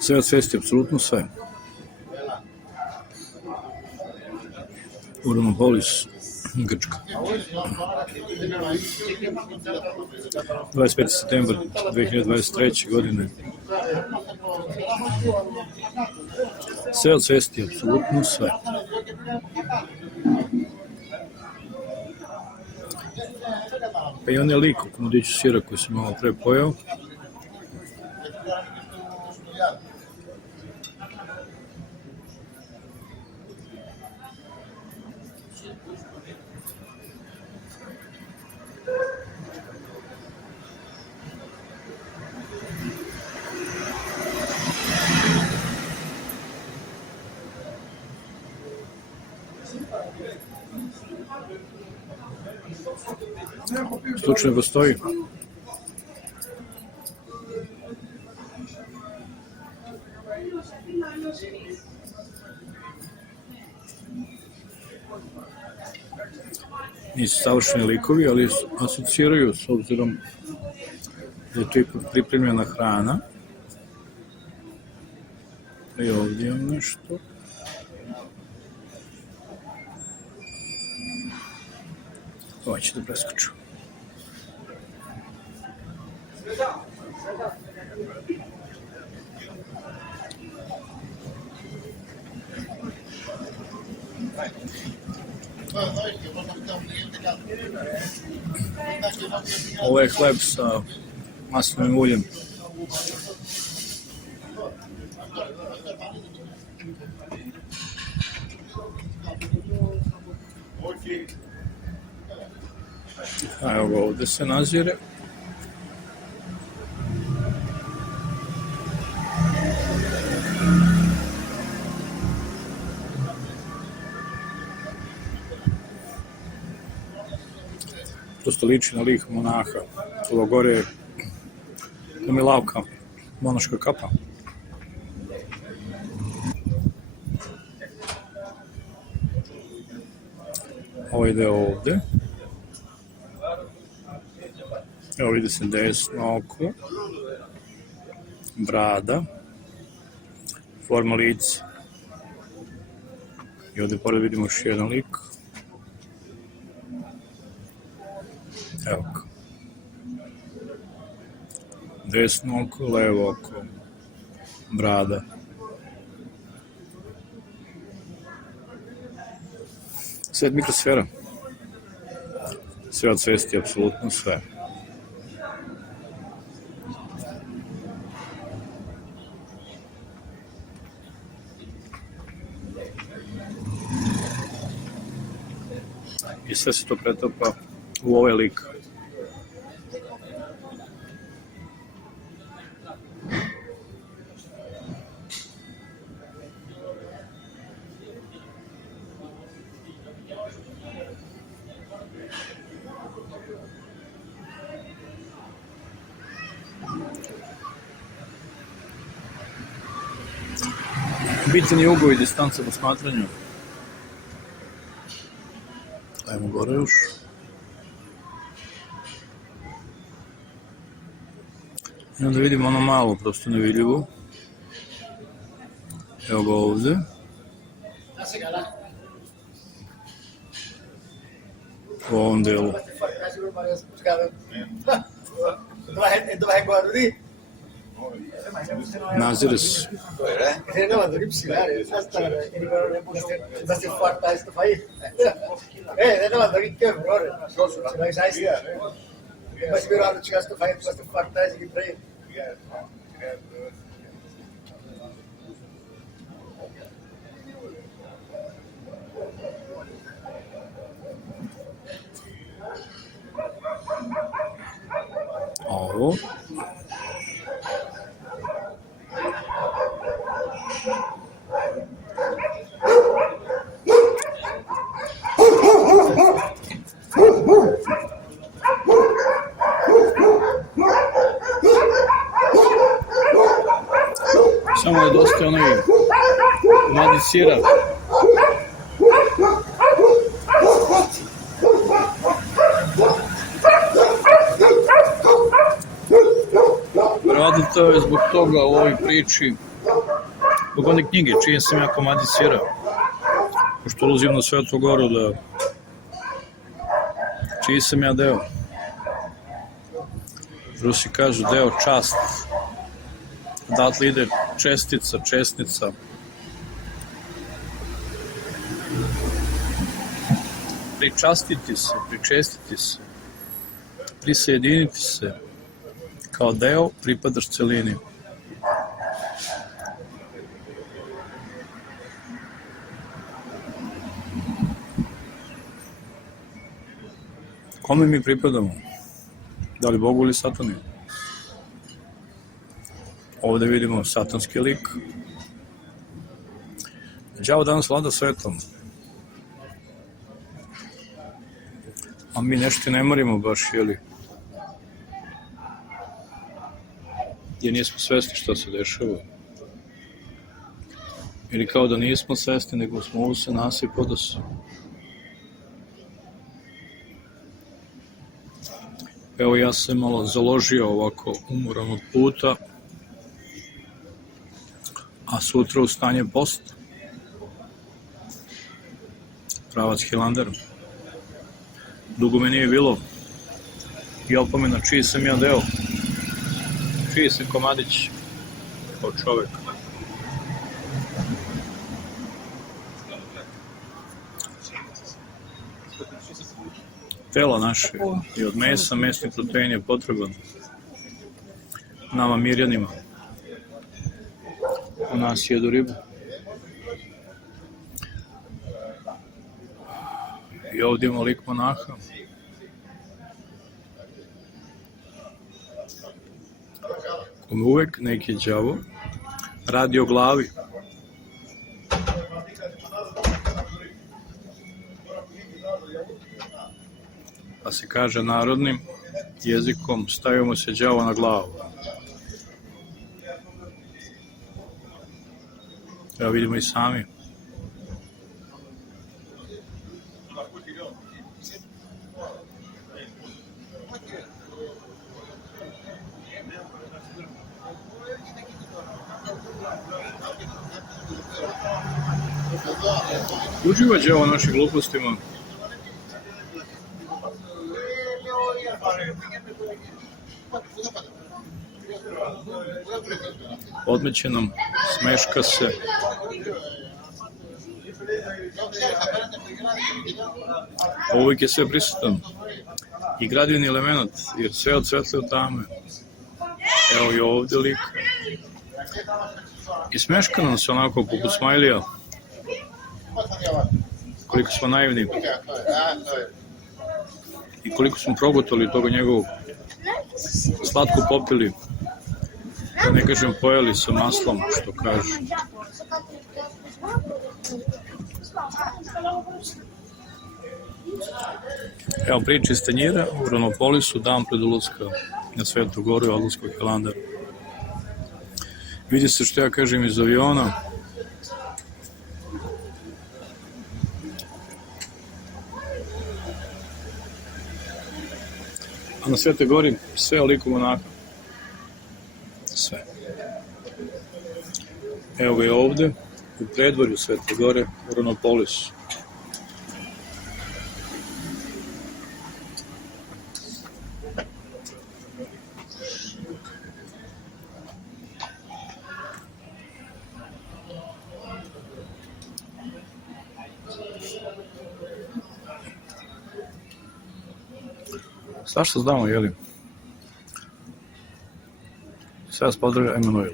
Sve od svesti, apsolutno sve. Uranopolis, Grčka. 25. septembar 2023. godine. Sve od svesti, apsolutno sve. Pa i on je lik u komadiću sira koji sam malo pre pojao. Slučaj postoji. Nisu savršeni likovi, ali asociraju s obzirom da je to ipak pripremljena hrana. I ovdje imam nešto. Ovo će da preskoču. Ovo je hleb sa maslinovim uljem. A evo ga, ovde se nazire. Prosto liči na lik monaha. Ovo gore je umilavka, monaška kapa. Ovo ide ovde. Evo vidi se desno oko, brada, forma lica. I ovde pored vidimo još jedan lik. Evo ga. Desno oko, levo oko, brada. Svet mikrosfera. Sve od svesti, apsolutno sve. I sve se to pretopa u ovaj lik. Bitan je ugao i distanca po smatranju. Ajmo gore još. I onda vidimo ono malo, prosto nevidljivo. Evo ga ovde. U ovom delu. Nazire se. Ovo. Samo je dosta onaj mladi sira. Verovatno to je zbog toga u ovoj priči Zbog one knjige, čije sam ja komadi svirao. Pošto ulazim na Svetu Goru, da čiji sam ja deo. Rusi kažu deo čast. Odatle ide čestica, česnica. Pričastiti se, pričestiti se, prisjediniti se. Kao deo pripadaš celini. Kome mi pripadamo? Da li Bogu ili Satani? Ovde vidimo satanski lik. Đavo danas vlada svetom. A mi nešto ne moramo baš, jeli? Jer nismo svesni šta se dešava. Ili kao da nismo svesni, nego smo ovo se nas i podas. Evo ja sam malo založio ovako umoran od puta, a sutra ustane post. Pravac Hilandar. Dugo me nije bilo i opomena čiji sam ja deo, čiji sam komadić kao čovek. Telo naše i od mesa, mesni protein je potreban nama Mirjanima. U nas jedu ribu. I ovdje imamo lik monaha. Kome uvek neki đavo radi o glavi. Pa se kaže narodnim jezikom, stavimo se đavo na glavu. Evo vidimo i sami. Uživa đavo našim glupostima. Odmeće nam, smeška se. Uvijek je sve prisutan. I gradivni element, jer sve od svetle u tame. Evo i ovdje lik. I smeška nam se onako poput smajlija. Koliko smo naivni. I koliko smo progutali toga njegovog. Slatko popili. Da ne kažem pojeli sa maslom, što kažu. Evo priče iz Tanjira u Ranopolisu, dan pred ulaska na Svetu Goru i odlaska u Hilandar. Vidi se što ja kažem iz aviona. A na Svetoj Gori sve o liku monaha. Sve. Evo ga je ovde, u predvorju Svete Gore, u Ranopolisu. Svašta znamo, jeli? Sve vas pozdravlja Emanuel.